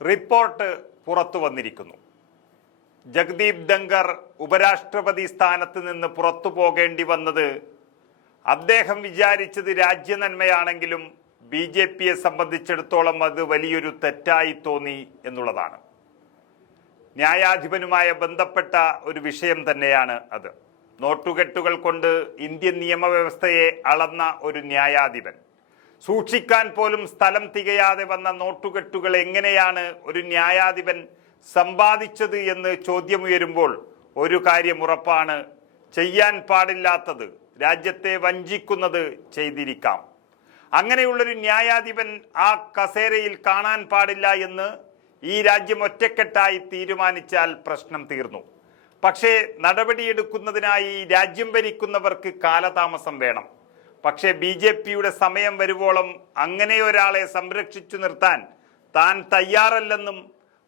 Report പുറത്തു വന്നിരിക്കുന്നു. ജഗ്ദീപ് ധൻഖർ ഉപരാഷ്ട്രപതി സ്ഥാനത്ത് നിന്ന് പുറത്തു പോകേണ്ടി വന്നത് അദ്ദേഹം വിചാരിച്ചത് രാജ്യനന്മയാണെങ്കിലും BJPയെ സംബന്ധിച്ചിടത്തോളം അത് വലിയൊരു തെറ്റായി തോന്നി എന്നുള്ളതാണ്. ന്യായാധിപനുമായി ബന്ധപ്പെട്ട ഒരു വിഷയം തന്നെയാണ് അത്. നോട്ടുകെട്ടുകൾ കൊണ്ട് ഇന്ത്യൻ നിയമവ്യവസ്ഥയെ അളന്ന ഒരു ന്യായാധിപൻ സൂക്ഷിക്കാൻ പോലും സ്ഥലം തികയാതെ വന്ന നോട്ടുകെട്ടുകൾ എങ്ങനെയാണ് ഒരു ന്യായാധിപൻ സമ്പാദിച്ചത് എന്ന് ചോദ്യമുയരുമ്പോൾ ഒരു കാര്യം ഉറപ്പാണ്: ചെയ്യാൻ പാടില്ലാത്തത്, രാജ്യത്തെ വഞ്ചിക്കുന്നത് ചെയ്തിരിക്കാം. അങ്ങനെയുള്ളൊരു ന്യായാധിപൻ ആ കസേരയിൽ കാണാൻ പാടില്ല എന്ന് ഈ രാജ്യം ഒറ്റക്കെട്ടായി തീരുമാനിച്ചാൽ പ്രശ്നം തീർന്നു. പക്ഷേ നടപടിയെടുക്കുന്നതിനായി രാജ്യം ഭരിക്കുന്നവർക്ക് കാലതാമസം വേണം. പക്ഷേ BJPയുടെ സമയം വരുവോളം അങ്ങനെ ഒരാളെ സംരക്ഷിച്ചു നിർത്താൻ താൻ തയ്യാറല്ലെന്നും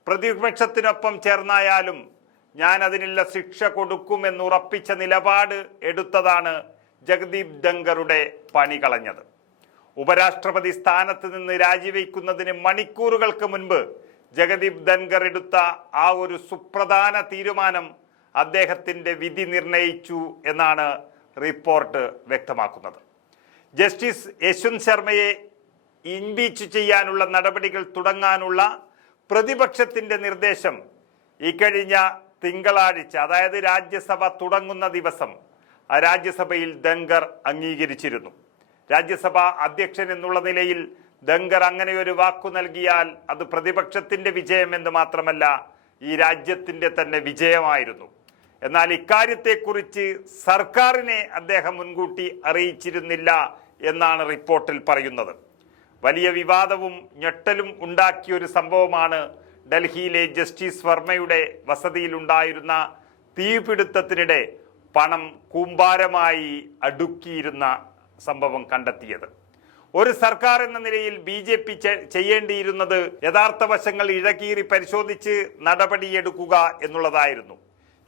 പ്രതിപക്ഷത്തിനൊപ്പം ചേർന്നായാലും ഞാൻ അതിനുള്ള ശിക്ഷ കൊടുക്കുമെന്ന് ഉറപ്പിച്ച നിലപാട് എടുത്തതാണ് ജഗ്ദീപ് ധൻഖറുടെ പണി കളഞ്ഞത്. ഉപരാഷ്ട്രപതി സ്ഥാനത്ത് നിന്ന് രാജിവെക്കുന്നതിന് മണിക്കൂറുകൾക്ക് മുൻപ് ജഗ്ദീപ് ധൻഖർ എടുത്ത ആ ഒരു സുപ്രധാന തീരുമാനം അദ്ദേഹത്തിൻ്റെ വിധി നിർണയിച്ചു എന്നാണ് റിപ്പോർട്ട് വ്യക്തമാക്കുന്നത്. ജസ്റ്റിസ് യശ്വന്ത് ശർമ്മയെ ഇംപീച്ച് ചെയ്യാനുള്ള നടപടികൾ തുടങ്ങാനുള്ള പ്രതിപക്ഷത്തിൻ്റെ നിർദ്ദേശം ഇക്കഴിഞ്ഞ തിങ്കളാഴ്ച, അതായത് രാജ്യസഭ തുടങ്ങുന്ന ദിവസം രാജ്യസഭയിൽ ധൻഖർ അംഗീകരിച്ചിരുന്നു. രാജ്യസഭാ അധ്യക്ഷൻ എന്നുള്ള നിലയിൽ ധൻഖർ അങ്ങനെ ഒരു വാക്കു നൽകിയാൽ അത് പ്രതിപക്ഷത്തിൻ്റെ വിജയമെന്ന് മാത്രമല്ല, ഈ രാജ്യത്തിൻ്റെ തന്നെ വിജയമായിരുന്നു. എന്നാൽ ഇക്കാര്യത്തെക്കുറിച്ച് സർക്കാരിനെ അദ്ദേഹം മുൻകൂട്ടി അറിയിച്ചിരുന്നില്ല എന്നാണ് റിപ്പോർട്ടിൽ പറയുന്നത്. വലിയ വിവാദവും ഞെട്ടലും ഉണ്ടാക്കിയ ഒരു സംഭവമാണ് ഡൽഹിയിലെ ജസ്റ്റിസ് വർമ്മയുടെ വസതിയിലുണ്ടായിരുന്ന തീപിടുത്തത്തിനിടെ പണം കൂമ്പാരമായി അടുക്കിയിരുന്ന സംഭവം കണ്ടെത്തിയത്. ഒരു സർക്കാർ എന്ന നിലയിൽ BJP ചെയ്യേണ്ടിയിരുന്നത് യഥാർത്ഥ വശങ്ങൾ ഇഴകീറി പരിശോധിച്ച് നടപടിയെടുക്കുക എന്നുള്ളതായിരുന്നു.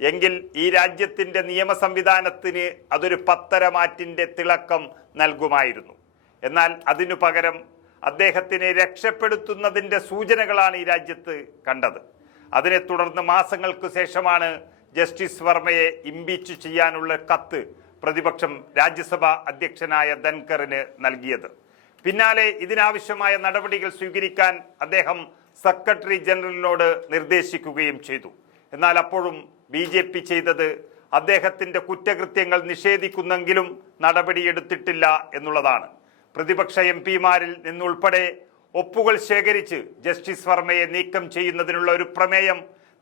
എങ്കിൽ ഈ രാജ്യത്തിൻ്റെ നിയമ സംവിധാനത്തിന് അതൊരു പത്തരമാറ്റിൻ്റെ തിളക്കം നൽകുമായിരുന്നു. എന്നാൽ അതിനു പകരം അദ്ദേഹത്തിനെ രക്ഷപ്പെടുത്തുന്നതിൻ്റെ സൂചനകളാണ് ഈ രാജ്യത്ത് കണ്ടത്. അതിനെ തുടർന്ന് മാസങ്ങൾക്ക് ശേഷമാണ് ജസ്റ്റിസ് വർമ്മയെ ഇംപീച്ച് ചെയ്യാനുള്ള കത്ത് പ്രതിപക്ഷം രാജ്യസഭാ അധ്യക്ഷനായ ധൻഖറിന് നൽകിയത്. പിന്നാലെ ഇതിനാവശ്യമായ നടപടികൾ സ്വീകരിക്കാൻ അദ്ദേഹം സെക്രട്ടറി ജനറലിനോട് നിർദ്ദേശിക്കുകയും ചെയ്തു. എന്നാൽ അപ്പോഴും BJP ചെയ്തത് അദ്ദേഹത്തിൻ്റെ കുറ്റകൃത്യങ്ങൾ നിഷേധിക്കുന്നെങ്കിലും നടപടിയെടുത്തിട്ടില്ല എന്നുള്ളതാണ്. പ്രതിപക്ഷ MPമാരിൽ നിന്നുൾപ്പെടെ ഒപ്പുകൾ ശേഖരിച്ച് ജസ്റ്റിസ് വർമ്മയെ നീക്കം ചെയ്യുന്നതിനുള്ള ഒരു പ്രമേയം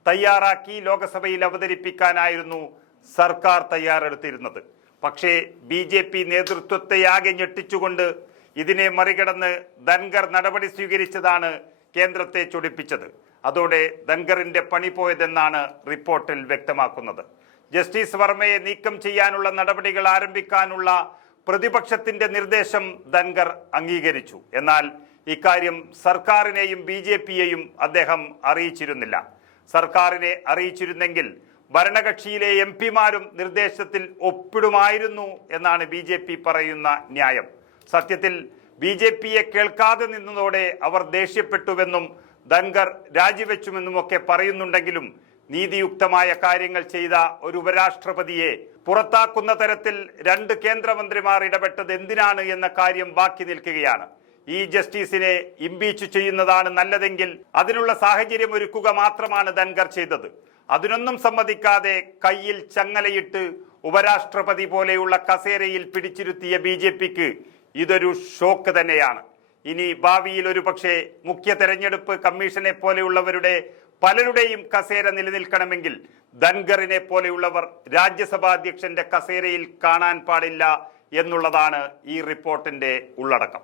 തയ്യാറാക്കി ലോക്സഭയിൽ അവതരിപ്പിക്കാനായിരുന്നു സർക്കാർ തയ്യാറെടുത്തിരുന്നത്. പക്ഷേ BJP നേതൃത്വത്തെയാകെ ഞെട്ടിച്ചുകൊണ്ട് ഇതിനെ മറികടന്ന് ധൻഖർ നടപടി സ്വീകരിച്ചതാണ് കേന്ദ്രത്തെ ചൊടിപ്പിച്ചത്. അതോടെ ധൻഖറിന്റെ പണി പോയതെന്നാണ് റിപ്പോർട്ടിൽ വ്യക്തമാക്കുന്നത്. ജസ്റ്റിസ് വർമ്മയെ നീക്കം ചെയ്യാനുള്ള നടപടികൾ ആരംഭിക്കാനുള്ള പ്രതിപക്ഷത്തിന്റെ നിർദ്ദേശം ധൻഖർ അംഗീകരിച്ചു. എന്നാൽ ഇക്കാര്യം സർക്കാരിനെയും BJPയെയും അദ്ദേഹം അറിയിച്ചിരുന്നില്ല. സർക്കാരിനെ അറിയിച്ചിരുന്നെങ്കിൽ ഭരണകക്ഷിയിലെ MPമാരും നിർദ്ദേശത്തിൽ ഒപ്പിടുമായിരുന്നു എന്നാണ് BJP പറയുന്ന ന്യായം. സത്യത്തിൽ BJPയെ കേൾക്കാതെ നിന്നതോടെ അവർ ദേഷ്യപ്പെട്ടുവെന്നും ധൻഖർ രാജിവെച്ചുമെന്നുമൊക്കെ പറയുന്നുണ്ടെങ്കിലും നീതിയുക്തമായ കാര്യങ്ങൾ ചെയ്ത ഒരു ഉപരാഷ്ട്രപതിയെ പുറത്താക്കുന്ന തരത്തിൽ 2 കേന്ദ്രമന്ത്രിമാർ ഇടപെട്ടത് എന്തിനാണ് എന്ന കാര്യം ബാക്കി നിൽക്കുകയാണ്. ഈ ജസ്റ്റിസിനെ ഇംപീച്ച് ചെയ്യുന്നതാണ് നല്ലതെങ്കിൽ അതിനുള്ള സാഹചര്യം ഒരുക്കുക മാത്രമാണ് ധൻഖർ ചെയ്തത്. അതിനൊന്നും സമ്മതിക്കാതെ കയ്യിൽ ചങ്ങലയിട്ട് ഉപരാഷ്ട്രപതി പോലെയുള്ള കസേരയിൽ പിടിച്ചിരുത്തിയ BJPക്ക് ഇതൊരു ഷോക്ക് തന്നെയാണ്. ഇനി ഭാവിയിൽ ഒരു പക്ഷേ മുഖ്യ തെരഞ്ഞെടുപ്പ് കമ്മീഷനെ പോലെയുള്ളവരുടെ പലരുടെയും കസേര നിലനിൽക്കണമെങ്കിൽ ധൻഖറിനെ പോലെയുള്ളവർ രാജ്യസഭാ അധ്യക്ഷന്റെ കസേരയിൽ കാണാൻ പാടില്ല എന്നുള്ളതാണ് ഈ റിപ്പോർട്ടിന്റെ ഉള്ളടക്കം.